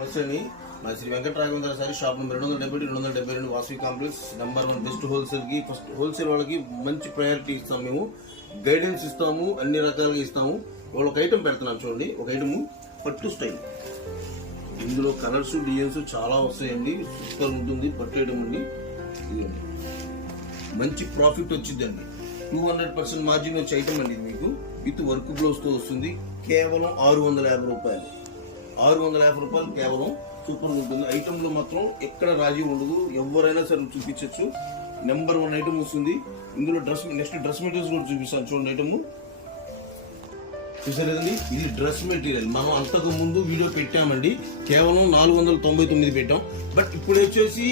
నమస్తే. మా Shri Venkata Raghavendra sari shop number 272 Vasavi complex number 1 best wholesale కి ఫస్ట్ హోల్సేల్ వాళ్ళకి మంచి ప్రయారిటీ ఇస్తాము. మేము గైడెన్స్ ఇస్తాము, అన్ని రకాలుగా ఇస్తాము. ఒక ఐటమ్ పెడుతున్నాం చూడండి. ఒక ఐటమ్ పట్టు స్టైల్, ఇందులో కలర్స్ డిజైన్స్ చాలా వస్తాయండి. సూపర్ ఉంటుంది పట్టు ఐటమ్ అండి. మంచి ప్రాఫిట్ వచ్చిందండి. 200% మార్జిన్ వచ్చే ఐటమ్ అండి. మీకు విత్ వర్క్ బ్లౌజ్ తో వస్తుంది. కేవలం 650 రూపాయలు. 650 రూపాయలు కేవలం. సూపర్ ఉంటుంది. ఐటమ్ లో మాత్రం ఎక్కడ రాజీ ఉండదు. ఎవరైనా సరే చూపించచ్చు. నెంబర్ 1 ఐటమ్ వస్తుంది. ఇందులో నెక్స్ట్ డ్రెస్ మెటీరియల్స్ కూడా చూపిస్తాను చూడండి. ఐటమ్ చూసారు కదండి, ఇది డ్రెస్ మెటీరియల్. మనం అంతకు ముందు వీడియో పెట్టామండి, కేవలం 499 పెట్టాం. బట్ ఇప్పుడు వచ్చేసి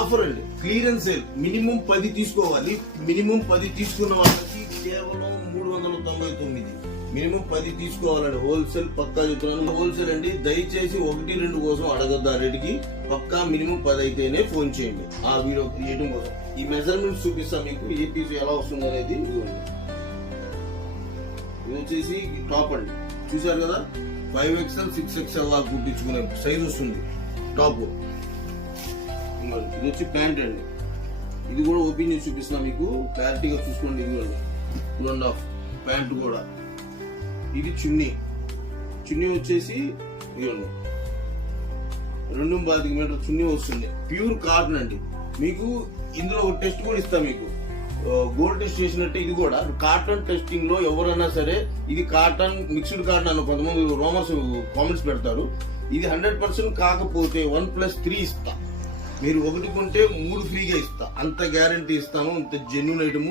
ఆఫర్ అండి, క్లియరెన్స్ సేల్. మినిమం 10 తీసుకోవాలి. మినిమం 10 తీసుకున్న వాళ్ళకి కేవలం 399. మినిమం 10 తీసుకోవాలండి. హోల్సేల్ పక్కా చెప్తున్నాను. హోల్సేల్ అండి. దయచేసి 1-2 కోసం అడగద్దు. ఆ రేటుకి పక్కా మినిమం 10 అయితేనే ఫోన్ చేయండి ఆ వీడియో చేయడం కోసం. ఈ మెజర్మెంట్స్ చూపిస్తాం మీకు, ఏ పీస్ ఎలా వస్తుంది అనేది. ఇది వచ్చేసి టాప్ అండి. చూసారు కదా, 5XL 6XL లాగా కుట్టించుకునే సైజ్ వస్తుంది టాప్. ఇది వచ్చి ప్యాంట్ అండి. ఇది కూడా ఓపెన్ చేసి చూపిస్తున్నా మీకు, క్లారిటీగా చూసుకోండి. ఇది 2.5 ప్యాంట్ కూడా. ఇది చున్నీ. చున్నీ వచ్చేసి ఇవ్వండి 2.25 మీటర్ చున్నీ వస్తుంది. ప్యూర్ కాటన్ అండి. మీకు ఇందులో ఒక టెస్ట్ కూడా ఇస్తాం మీకు, గోల్డ్ టెస్ట్ చేసినట్టు. ఇది కూడా కాటన్ టెస్టింగ్ లో ఎవరైనా సరే ఇది కాటన్ మిక్స్డ్ కాటన్ అని కొంతమంది రోమర్స్ కామెంట్స్ పెడతారు. ఇది 100% కాకపోతే 1+3 ఇస్తా. మీరు 1 కొంటే 3 ఫ్రీగా ఇస్తా. అంత గ్యారంటీ ఇస్తాను. అంత జెన్యూన్ ఐటమ్.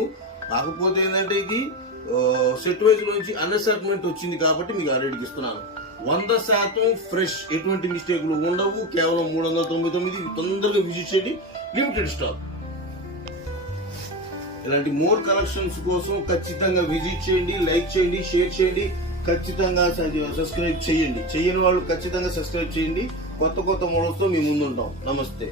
కాకపోతే ఏంటంటే ఇది సెట్ వైజ్ నుంచి అన్అసర్ట్మెంట్ వచ్చింది కాబట్టి మీకు ఆ రేటుకి ఇస్తున్నాను. 100% ఫ్రెష్, ఎటువంటి మిస్టేక్లు ఉండవు. కేవలం 399. తొందరగా విజిట్ చేయండి. Limited stock. ఇలాంటి మోర్ కలెక్షన్స్ కోసం ఖచ్చితంగా విజిట్ చేయండి, లైక్ చేయండి, షేర్ చేయండి, ఖచ్చితంగా సబ్స్క్రైబ్ చేయండి. చేయని వాళ్ళు ఖచ్చితంగా సబ్స్క్రైబ్ చేయండి. కొత్త మోడల్స్ తో మీ ముందుంటాం. నమస్తే.